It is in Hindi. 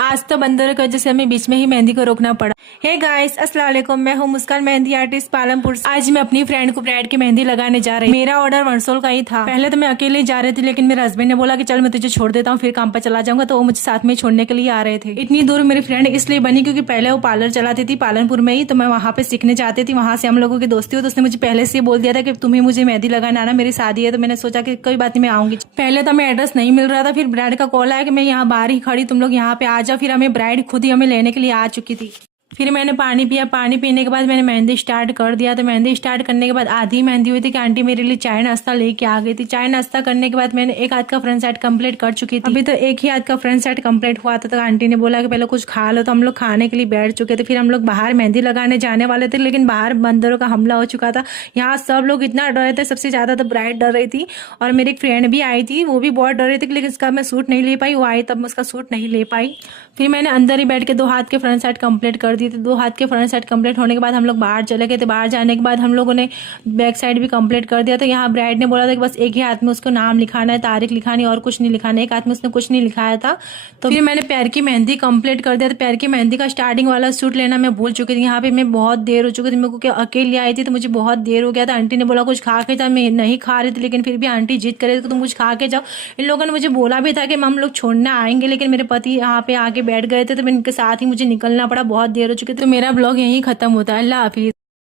आज तो बंदरों की वजह से हमें बीच में ही मेहंदी को रोकना पड़ा। हे गाइस, अस्सलाम वालेकुम। मैं हूँ मुस्कान, मेहंदी आर्टिस्ट पालमपुर से। आज मैं अपनी फ्रेंड को ब्राइड की मेहंदी लगाने जा रही हूँ। मेरा ऑर्डर वंसोल का ही था। पहले तो मैं अकेले जा रही थी, लेकिन मेरे हस्बैंड ने बोला कि चल मैं तुझे छोड़ देता हूँ, फिर काम पर चला जाऊंगा, तो वो मुझे साथ में छोड़ने के लिए आ रहे थे। इतनी दूर मेरी फ्रेंड इसलिए बनी क्योंकि पहले वो पार्लर चलाती थी पालनपुर में ही, तो मैं वहाँ पे सीखने जाती थी। वहाँ से हम लोगों की दोस्ती हो, तो उसने मुझे पहले से बोल दिया था कि तुम्हें मुझे मेहंदी लगाना आना, मेरी शादी है। तो मैंने सोचा कि कोई बात नहीं, मैं आऊंगी। पहले तो हमें एड्रेस नहीं मिल रहा था, फिर ब्राइड का कॉल आया कि मैं यहाँ बाहर ही खड़ी, तुम लोग यहाँ पे आ जाओ। फिर हमें ब्राइड खुद ही हमें लेने के लिए आ चुकी थी। फिर मैंने पानी पिया। पानी पीने के बाद मैंने मेहंदी स्टार्ट कर दिया। तो मेहंदी स्टार्ट करने के बाद आधी मेहंदी हुई थी कि आंटी मेरे लिए चाय नाश्ता लेके आ गई थी। चाय नाश्ता करने के बाद मैंने एक हाथ का फ्रंट साइड कंप्लीट कर चुकी थी। अभी तो एक ही हाथ का फ्रंट साइड कंप्लीट हुआ था, तो आंटी ने बोला कि पहले कुछ खा लो। तो हम लोग खाने के लिए बैठ चुके थे। फिर हम लोग बाहर मेहंदी लगाने जाने वाले थे, लेकिन बाहर बंदरों का हमला हो चुका था। यहाँ सब लोग इतना डर रहे थे, सबसे ज्यादा तो ब्राइड डर रही थी, और मेरी एक फ्रेंड भी आई थी, वो भी बहुत डर रही थी, लेकिन उसका मैं सूट नहीं ले पाई। वो आई तब मैं उसका सूट नहीं ले पाई। फिर मैंने अंदर ही बैठ के 2 हाथ के फ्रंट साइड कंप्लीट कर दिए थे। 2 हाथ के फ्रंट साइड कंप्लीट होने के बाद हम लोग बाहर चले गए थे। बाहर जाने के बाद हम लोगों ने बैक साइड भी कंप्लीट कर दिया। तो यहाँ ब्राइड ने बोला था कि बस एक ही हाथ में उसको नाम लिखाना है, तारीख लिखानी, और कुछ नहीं लिखाना है। एक हाथ में उसने कुछ नहीं लिखाया था। तो फिर मैंने पैर की मेहंदी कंप्लीट कर दिया। तो पैर की मेहंदी का स्टार्टिंग वाला सूट लेना मैं भूल चुकी थी। यहाँ पे मैं बहुत देर हो चुकी थी, मेरे को अकेले आई थी, तो मुझे बहुत देर हो गया था। आंटी ने बोला कुछ खा के जा, मैं नहीं खा रही थी, लेकिन फिर भी आंटी जिद करे तो तुम कुछ खा के जाओ। इन लोगों ने मुझे बोला भी था कि हम लोग छोड़ने आएंगे, लेकिन मेरे पति यहाँ पे आके बैठ गए थे, तो मैं इनके साथ ही मुझे निकलना पड़ा। बहुत देर हो चुकी थी। तो मेरा ब्लॉग यहीं खत्म होता है। अल्लाह हाफिज।